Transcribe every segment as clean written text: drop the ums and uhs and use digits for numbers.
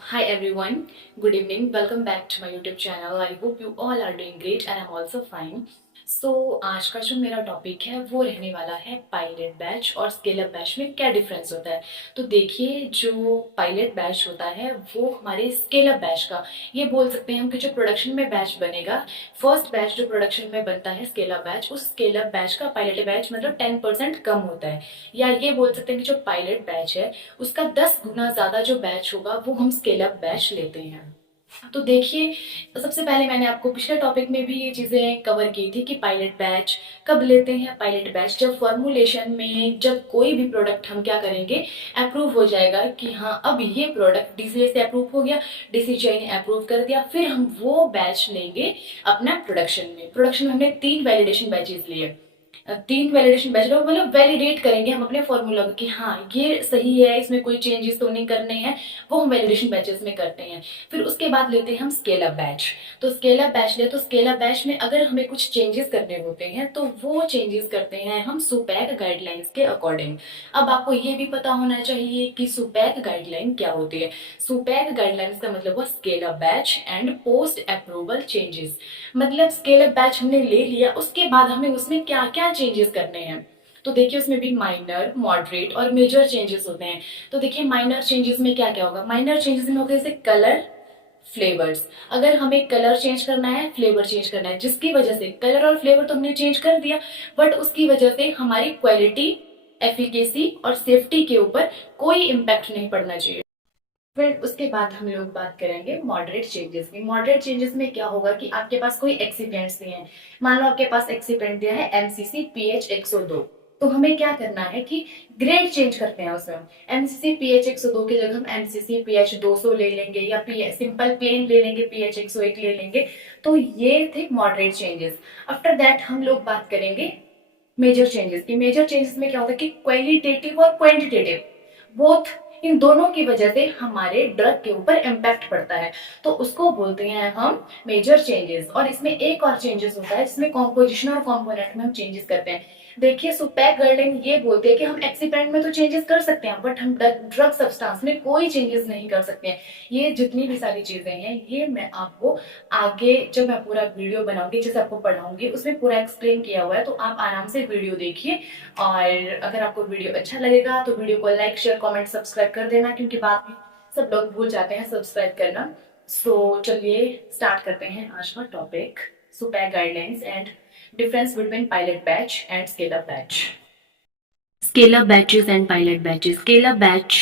Hi everyone, good evening. Welcome back to my YouTube channel. I hope you all are doing great and I'm also fine. So आज का जो मेरा topic है वो रहने वाला है पायलट बैच और स्केल अप बैच में क्या डिफरेंस होता है। तो देखिए, जो पायलट बैच होता है वो हमारे स्केल अप बैच का, ये बोल सकते हैं हम कि जो प्रोडक्शन में बैच बनेगा, फर्स्ट बैच जो प्रोडक्शन में बनता है स्केल अप बैच, उस स्केल अप बैच का पायलट बैच मतलब 10% कम होता है। या ये बोल सकते हैं कि जो पायलट बैच है उसका 10 गुना ज्यादा जो बैच होगा वो हम स्केल अप बैच लेते हैं। तो देखिए, सबसे पहले मैंने आपको पिछले टॉपिक में भी ये चीजें कवर की थी कि पायलट बैच कब लेते हैं। पायलट बैच जब फॉर्मुलेशन में जब कोई भी प्रोडक्ट हम क्या करेंगे, अप्रूव हो जाएगा कि हाँ अब ये प्रोडक्ट डीसीए से अप्रूव हो गया, डीसीजीआई ने अप्रूव कर दिया, फिर हम वो बैच लेंगे अपना प्रोडक्शन में हमने 3 वैलिडेशन बैचेस लिए। 3 वैलिडेशन बैच मतलब वैलिडेट करेंगे हम अपने फॉर्मूला को कि हाँ ये सही है, इसमें कोई चेंजेस तो नहीं करने हैं, वो हम वैलिडेशन बैचेस में करते हैं। फिर उसके बाद लेते हैं हम स्केल अप बैच। तो स्केल अप बैच ले तो स्केल अप बैच में अगर हमें कुछ चेंजेस करने होते हैं तो वो चेंजेस करते हैं हम सुपैक गाइडलाइंस के अकॉर्डिंग। अब आपको ये भी पता होना चाहिए कि सुपैक गाइडलाइन क्या होती है। सुपैक गाइडलाइंस का मतलब हुआ scale up batch and post approval changes. मतलब स्केल अप बैच हमने ले लिया, उसके बाद हमें उसमें क्या क्या चेंजेस करने हैं। तो देखिए, उसमें भी माइनर, मॉडरेट और मेजर चेंजेस होते हैं। तो देखिए, माइनर चेंजेस में क्या क्या होगा। माइनर चेंजेस में होगा जैसे कलर, फ्लेवर्स। अगर हमें कलर चेंज करना है, फ्लेवर चेंज करना है, जिसकी वजह से कलर और फ्लेवर तो हमने चेंज कर दिया, बट उसकी वजह से हमारी क्वालिटी, एफिकेसी और सेफ्टी के ऊपर कोई इम्पैक्ट नहीं पड़ना चाहिए। फिर उसके बाद हम लोग बात करेंगे मॉडरेट चेंजेस की। मॉडरेट चेंजेस में क्या होगा कि आपके पास कोई एक्सीपेंट्स दिए हैं। मान लो आपके पास एक्सीपेंट दिया है एमसीसी पीएच 102। तो हमें क्या करना है कि ग्रेड चेंज करते हैं उसमें। एमसीसी पीएच 102 की जगह हम एमसीसी पीएच 200 ले लेंगे, या पीएच सिंपल प्लेन ले लेंगे, पीएच 101 ले लेंगे। तो ये थे मॉडरेट चेंजेस। आफ्टर दैट हम लोग बात करेंगे मेजर चेंजेस की। मेजर चेंजेस में क्या होता है कि क्वालिटेटिव और क्वांटिटेटिव, बोथ, इन दोनों की वजह से हमारे ड्रग के ऊपर इम्पैक्ट पड़ता है, तो उसको बोलते हैं हम मेजर चेंजेस। और इसमें एक और चेंजेस होता है जिसमें कॉम्पोजिशन और कॉम्पोनेंट में हम चेंजेस करते हैं। देखिए, सुपैक गाइडलाइन ये बोलते हैं कि हम एक्सीपेंट में तो चेंजेस कर सकते हैं, बट हम ड्रग सब्सटेंस में कोई चेंजेस नहीं कर सकते हैं। ये जितनी भी सारी चीजें हैं ये मैं आपको आगे जब मैं पूरा वीडियो बनाऊंगी, जैसे आपको पढ़ाऊंगी, उसमें पूरा एक्सप्लेन किया हुआ है, तो आप आराम से वीडियो देखिए। और अगर आपको वीडियो अच्छा लगेगा तो वीडियो को लाइक, शेयर, कमेंट, सब्सक्राइब कर देना, क्योंकि बाद में सब लोग भूल जाते हैं सब्सक्राइब करना। सो चलिए स्टार्ट करते हैं आज का topic, SUPAC guidelines and difference between pilot batch and scale up batch. Scale up batches and pilot batches. Scale up batch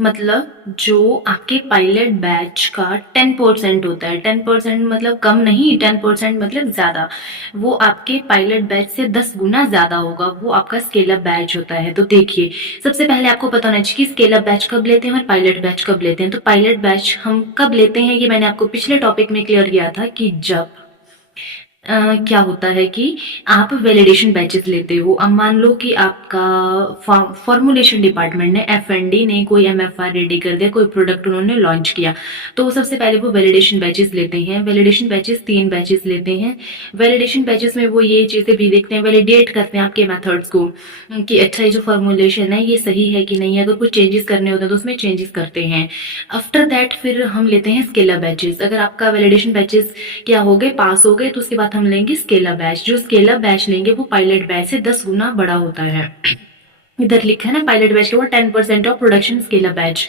मतलब जो आपके पायलट बैच का 10% होता है। 10% मतलब कम नहीं, 10% मतलब ज्यादा। वो आपके पायलट बैच से 10 गुना ज्यादा होगा, वो आपका स्केल अप बैच होता है। तो देखिए, सबसे पहले आपको पता होना चाहिए कि स्केल अप बैच कब लेते हैं और पायलट बैच कब लेते हैं। तो पायलट बैच हम कब लेते हैं, ये मैंने आपको पिछले टॉपिक में क्लियर किया था कि जब क्या होता है कि आप वैलिडेशन बैचेस लेते हो। अब मान लो कि आपका फॉर्मुलेशन डिपार्टमेंट ने, एफएनडी ने कोई एमएफआर रेडी कर दिया, कोई प्रोडक्ट उन्होंने लॉन्च किया, तो सबसे पहले वो वैलिडेशन बैचेस लेते हैं। वैलिडेशन बैचेस 3 बैचेस लेते हैं। वैलिडेशन बैचेस में वो ये चीजें भी देखते हैं, वैलिडेट करते हैं आपके मेथड्स को कि अच्छा ये जो फॉर्मुलेशन है ये सही है कि नहीं है। अगर कुछ चेंजेस करने होते हैं तो उसमें चेंजेस करते हैं। आफ्टर दैट फिर हम लेते हैं स्केल अप बैचेस। अगर आपका वैलिडेशन बैचेस क्या हो गए, पास हो गए, तो उसके बाद हम लेंगे स्केल अप बैच। जो स्केल अप बैच लेंगे वो पायलट बैच से 10 गुना बड़ा होता है। इधर लिखा है ना पायलट बैच के वो 10% of production scale up batch,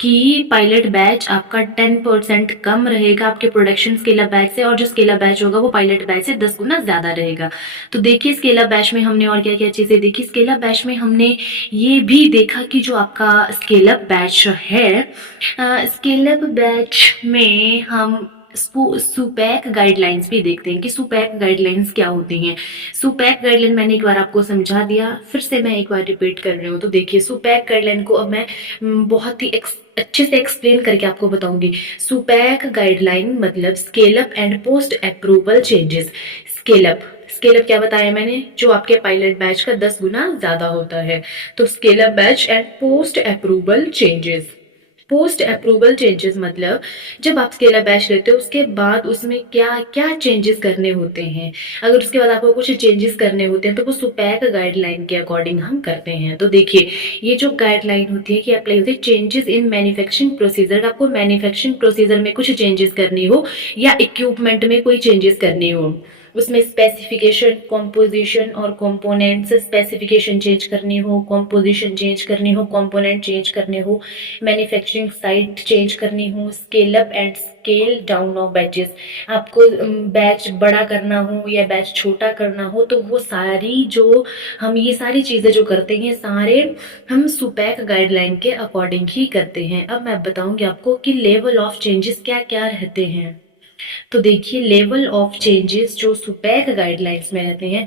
कि पायलट बैच आपका 10% कम रहेगा आपके प्रोडक्शन स्केल अप बैच से, और जो स्केल अप बैच होगा वो पायलट बैच से 10 गुना ज्यादा रहेगा। तो देखिए, स्केल अप बैच में हमने और क्या क्या चीजें देखी। स्केल अप बैच में हमने ये भी देखा कि जो आपका स्केल अप बैच है, स्केल अप बैच में हम सुपैक गाइडलाइंस भी देखते हैं कि सुपैक गाइडलाइंस क्या होती हैं। सुपैक गाइडलाइन मैंने एक बार आपको समझा दिया, फिर से मैं एक बार रिपीट कर रही हूँ। तो देखिए, सुपैक गाइडलाइन को अब मैं बहुत ही अच्छे से एक्सप्लेन करके आपको बताऊंगी। सुपैक गाइडलाइन मतलब scale up and post approval changes. Scale up क्या बताया मैंने, जो आपके पायलट बैच का 10 गुना ज्यादा होता है। तो scale up batch and post approval changes. Post approval changes मतलब जब आप स्केल अप बैच लेते हो उसके बाद उसमें क्या क्या चेंजेस करने होते हैं। अगर उसके बाद आपको कुछ चेंजेस करने होते हैं तो वो सुपैक गाइडलाइन के अकॉर्डिंग हम करते हैं। तो देखिए, ये जो गाइडलाइन होती है कि अप्लाई होती है चेंजेस इन मैन्युफैक्चरिंग प्रोसीजर, आपको मैन्युफैक्चरिंग प्रोसीजर में कुछ चेंजेस करनी हो या इक्विपमेंट में कोई चेंजेस करनी हो, उसमें स्पेसिफिकेशन, कॉम्पोजिशन और कंपोनेंट्स, स्पेसिफिकेशन चेंज करनी हो, कॉम्पोजिशन चेंज करनी हो, कंपोनेंट चेंज करने हो, मैन्युफैक्चरिंग साइट चेंज करनी हो, scale up and scale down of batches, आपको बैच बड़ा करना हो या बैच छोटा करना हो, तो वो सारी जो हम ये सारी चीज़ें जो करते हैं सारे हम सुपैक गाइडलाइन के अकॉर्डिंग ही करते हैं। अब मैं बताऊंगी आपको कि लेवल ऑफ चेंजेस क्या क्या रहते हैं। तो देखिए, लेवल ऑफ चेंजेस जो सुपैक गाइडलाइंस में रहते हैं,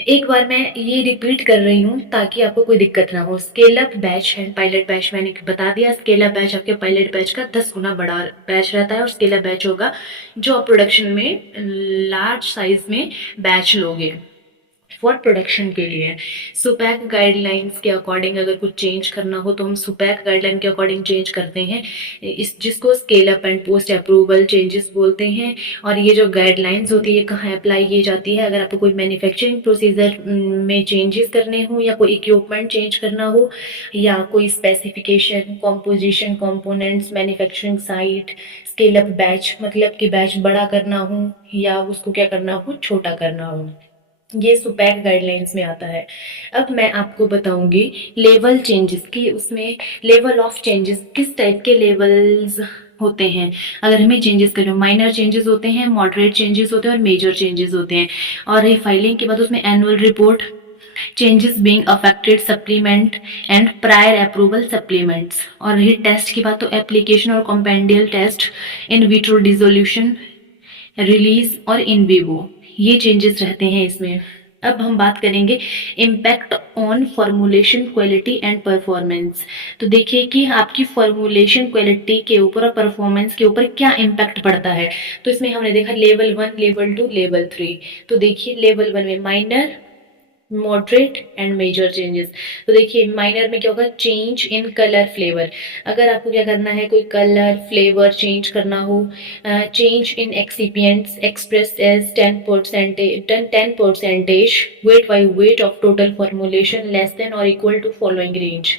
एक बार मैं ये रिपीट कर रही हूँ ताकि आपको कोई दिक्कत ना हो। Scale up batch and pilot batch मैंने बता दिया। स्केल अप बैच आपके पायलट बैच का 10 गुना बड़ा बैच रहता है और स्केल अप बैच होगा जो आप प्रोडक्शन में लार्ज साइज में बैच लोगे फॉर प्रोडक्शन के लिए। सुपैक गाइडलाइंस के अकॉर्डिंग अगर कुछ चेंज करना हो तो हम सुपैक गाइडलाइन के अकॉर्डिंग चेंज करते हैं, इस जिसको scale up and post approval changes बोलते हैं। और ये जो गाइडलाइंस होती है कहाँ अप्लाई की जाती है, अगर आपको कोई मैन्युफैक्चरिंग प्रोसीजर में चेंजेस करने हो या कोई इक्विपमेंट चेंज करना हो या कोई specification, composition, components, manufacturing site, scale up batch मतलब कि बैच बड़ा करना हो या उसको क्या करना हो, छोटा करना हो, ये सुपैक गाइडलाइंस में आता है। अब मैं आपको बताऊंगी लेवल चेंजेस की, उसमें लेवल ऑफ चेंजेस किस टाइप के लेवल्स होते हैं। अगर हमें चेंजेस करना, माइनर चेंजेस होते हैं, मॉडरेट चेंजेस होते हैं और मेजर चेंजेस होते हैं। और ये फाइलिंग के बाद उसमें annual report, changes being effected supplement and prior approval supplements. और रही टेस्ट की बात तो एप्लीकेशन और compendial test, in vitro dissolution, release और इन विवो, ये चेंजेस रहते हैं इसमें। अब हम बात करेंगे impact on formulation quality and performance. तो देखिए कि आपकी फॉर्मुलेशन क्वालिटी के ऊपर और परफॉर्मेंस के ऊपर क्या इम्पैक्ट पड़ता है। तो इसमें हमने देखा लेवल 1, लेवल 2, लेवल 3। तो देखिए लेवल 1 में minor, moderate and major changes. तो देखिए माइनर में क्या होगा, चेंज इन कलर फ्लेवर, अगर आपको क्या करना है कोई कलर फ्लेवर चेंज करना हो, change in excipients express as 10% weight by weight of total formulation less than और इक्वल टू फॉलोइंग रेंज।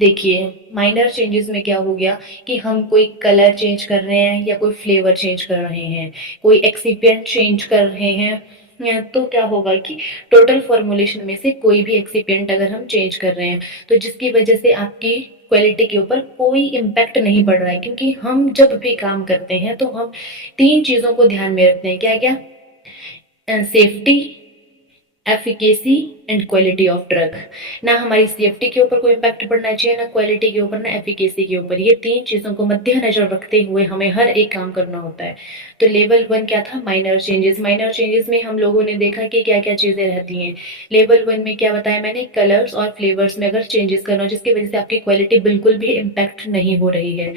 देखिए माइनर चेंजेस में क्या हो गया कि हम कोई कलर चेंज कर रहे हैं या कोई फ्लेवर चेंज कर रहे हैं, कोई एक्सिपिएंट चेंज कर रहे हैं, तो क्या होगा कि टोटल फॉर्मुलेशन में से कोई भी एक्सिपिएंट अगर हम चेंज कर रहे हैं तो जिसकी वजह से आपकी क्वालिटी के ऊपर कोई इम्पैक्ट नहीं पड़ रहा है। क्योंकि हम जब भी काम करते हैं तो हम 3 चीज़ों को ध्यान में रखते हैं, क्या क्या, safety, efficacy and quality of drug. ना हमारी सेफ्टी के ऊपर कोई इम्पैक्ट पड़ना चाहिए, ना क्वालिटी के ऊपर, ना एफिकेसी के ऊपर। ये 3 चीज़ों को मद्देनजर रखते हुए हमें हर एक काम करना होता है। तो लेवल 1 क्या था, माइनर चेंजेस। माइनर चेंजेस में हम लोगों ने देखा कि क्या क्या चीज़ें रहती हैं। लेवल 1 में क्या बताया मैंने, कलर्स और फ्लेवर्स में अगर चेंजेस करना हो जिसकी वजह से आपकी क्वालिटी बिल्कुल भी इम्पैक्ट नहीं हो रही है।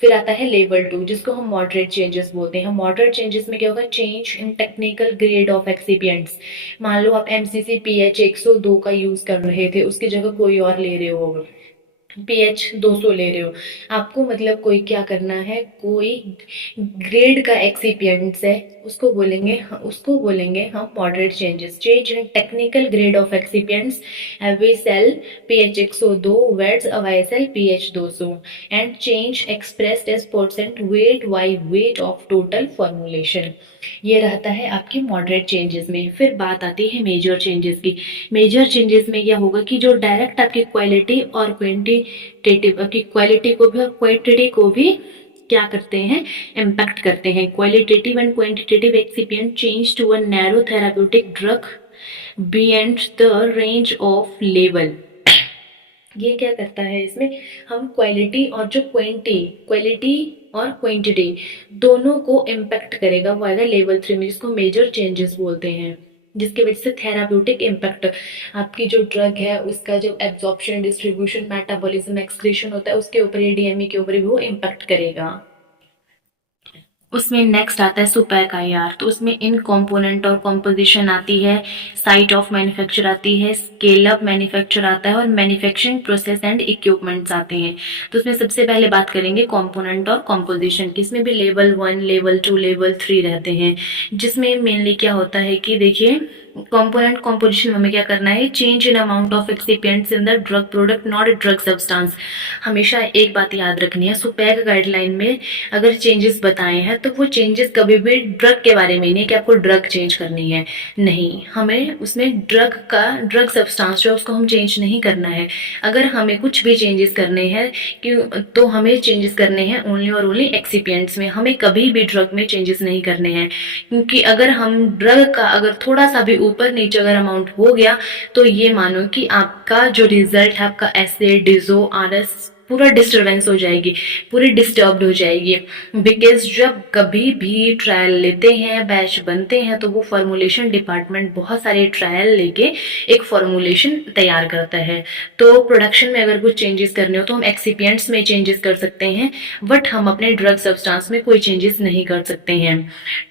फिर आता है लेवल 2 जिसको हम मॉडरेट चेंजेस बोलते हैं। मॉडरेट चेंजेस में क्या होगा, change in technical grade of excipients. मान लो आप एमसीसी पीएच 102 का यूज कर रहे थे, उसकी जगह कोई और ले रहे हो, पीएच 200 ले रहे हो, आपको मतलब कोई क्या करना है, कोई ग्रेड का एक्सिपिएंट्स है उसको बोलेंगे हम moderate changes. Change in technical grade of excipients, Avicel PH 102 versus Avicel PH 200 and change expressed as percent weight by weight of total formulation. ये रहता है आपकी मॉडरेट चेंजेस में। फिर बात आती है मेजर चेंजेस की। मेजर चेंजेस में क्या होगा कि जो डायरेक्ट आपकी क्वालिटी और क्वांटिटेटिव, आपकी क्वालिटी को भी और क्वांटिटी को भी क्या करते हैं, इम्पैक्ट करते हैं। Qualitative and quantitative excipient change to a narrow therapeutic drug beyond the range of level. ये क्या करता है, इसमें हम क्वालिटी और जो क्वालिटी और क्वांटिटी दोनों को इम्पैक्ट करेगा, वो आएगा लेवल 3 में जिसको मेजर चेंजेस बोलते हैं। जिसकी वजह से थेराप्यूटिक इम्पैक्ट, आपकी जो ड्रग है उसका जो एब्जॉर्प्शन, डिस्ट्रीब्यूशन, मेटाबॉलिज्म, एक्सक्रीशन होता है उसके ऊपर, ये डीएमई के ऊपर भी वो इम्पैक्ट करेगा। उसमें नेक्स्ट आता है सुपैक आईआर। तो उसमें इन कंपोनेंट और कंपोजिशन आती है, साइट ऑफ मैन्युफैक्चर आती है, स्केल अप मैन्युफैक्चर आता है और मैन्युफैक्चरिंग प्रोसेस एंड इक्विपमेंट्स आते हैं। तो उसमें सबसे पहले बात करेंगे कंपोनेंट और कंपोजिशन की। इसमें भी लेवल 1, लेवल 2, लेवल 3 रहते हैं, जिसमें मेनली क्या होता है कि देखिए कंपोनेंट कंपोजिशन में हमें क्या करना है, change in amount of excipients in the drug product not drug substance. हमेशा एक बात याद रखनी है, सुपैक गाइडलाइन में अगर चेंजेस बताए हैं तो वो चेंजेस कभी भी ड्रग के बारे में नहीं कि आपको ड्रग चेंज करनी है, नहीं, हमें उसमें ड्रग सब्सटेंस जो उसको हम चेंज नहीं करना है। अगर हमें कुछ भी चेंजेस करने हैं कि तो हमें चेंजेस करने हैं ओनली और ओनली एक्सिपिएंट्स में, हमें कभी भी ड्रग में चेंजेस नहीं करने हैं। क्योंकि अगर हम ड्रग का अगर थोड़ा सा भी ऊपर नीचे अगर अमाउंट हो गया तो ये मानो कि आपका जो रिजल्ट है, आपका एसए डिजो आरएस पूरा डिस्टर्बेंस हो जाएगी, पूरी डिस्टर्ब्ड हो जाएगी। बिकॉज जब कभी भी ट्रायल लेते हैं, बैच बनते हैं, तो वो फॉर्मुलेशन डिपार्टमेंट बहुत सारे ट्रायल लेके एक फॉर्मुलेशन तैयार करता है। तो प्रोडक्शन में अगर कुछ चेंजेस करने हो तो हम एक्सिपिएंट्स में चेंजेस कर सकते हैं, बट हम अपने ड्रग सब्सटेंस में कोई चेंजेस नहीं कर सकते हैं।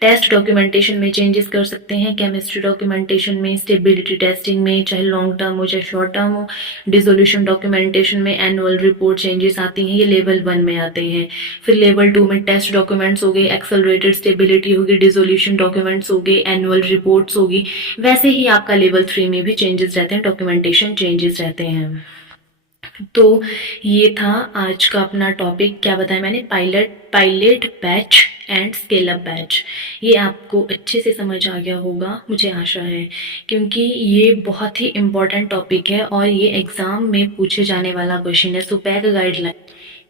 टेस्ट डॉक्यूमेंटेशन में चेंजेस कर सकते हैं, केमिस्ट्री डॉक्यूमेंटेशन में, स्टेबिलिटी टेस्टिंग में, चाहे लॉन्ग टर्म हो चाहे शॉर्ट टर्म हो, डिसोल्यूशन डॉक्यूमेंटेशन में, एनुअल रिपोर्ट चेंजेस आती हैं, ये लेवल 1 में आते हैं। फिर लेवल 2 में टेस्ट डॉक्यूमेंट्स हो गए, एक्सेलरेटेड स्टेबिलिटी होगी, डिसोल्यूशन डॉक्यूमेंट्स हो गए, एनुअल रिपोर्ट्स होगी। वैसे ही आपका लेवल 3 में भी चेंजेस रहते हैं, डॉक्यूमेंटेशन चेंजेस रहते हैं। तो ये था आज का अपना टॉपिक। क्या बताया मैंने, pilot batch and scale up batch. ये आपको अच्छे से समझ आ गया होगा, मुझे आशा है, क्योंकि ये बहुत ही इम्पोर्टेंट टॉपिक है और ये एग्ज़ाम में पूछे जाने वाला क्वेश्चन है। सुपैक गाइडलाइन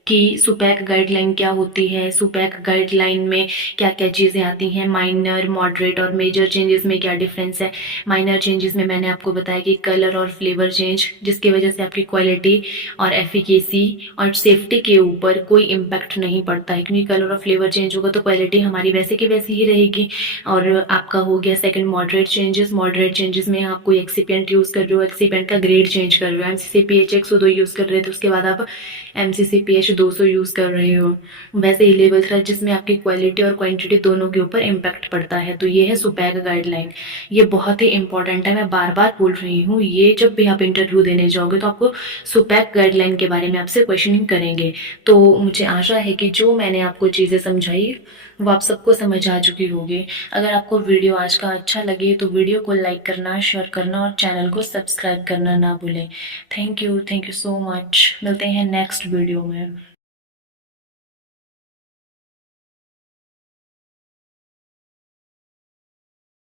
कि सुपैक गाइडलाइन क्या होती है, सुपैक गाइडलाइन में क्या क्या चीज़ें आती हैं, माइनर, मॉडरेट और मेजर चेंजेस में क्या डिफरेंस है। माइनर चेंजेस में मैंने आपको बताया कि कलर और फ्लेवर चेंज, जिसकी वजह से आपकी क्वालिटी और एफिकेसी और सेफ्टी के ऊपर कोई इम्पैक्ट नहीं पड़ता है, क्योंकि कलर और फ्लेवर चेंज होगा तो क्वालिटी हमारी वैसे की वैसी ही रहेगी। और आपका हो गया second moderate changes. Moderate changes में आप कोई एक्सीपेंट यूज़ कर रहे हो, एक्सीपेंट का ग्रेड चेंज कर रहे हो, MCCPH 102 यूज़ कर रहे थे, उसके बाद आप MCCPH 200 यूज़ कर रहे हो। वैसे ही लेवल 3 जिसमें आपकी क्वालिटी और क्वांटिटी दोनों के ऊपर इम्पैक्ट पड़ता है। तो ये है सुपैक गाइडलाइन। ये बहुत ही इंपॉर्टेंट है, मैं बार बार बोल रही हूँ, ये जब भी आप इंटरव्यू देने जाओगे तो आपको सुपैक गाइडलाइन के बारे में आपसे क्वेश्चनिंग करेंगे। तो मुझे आशा है कि जो मैंने आपको चीज़ें समझाई वो आप सबको समझ आ चुकी होगी। अगर आपको वीडियो आज का अच्छा लगे तो वीडियो को लाइक करना, शेयर करना और चैनल को सब्सक्राइब करना ना भूलें। Thank you so much. मिलते हैं नेक्स्ट वीडियो में।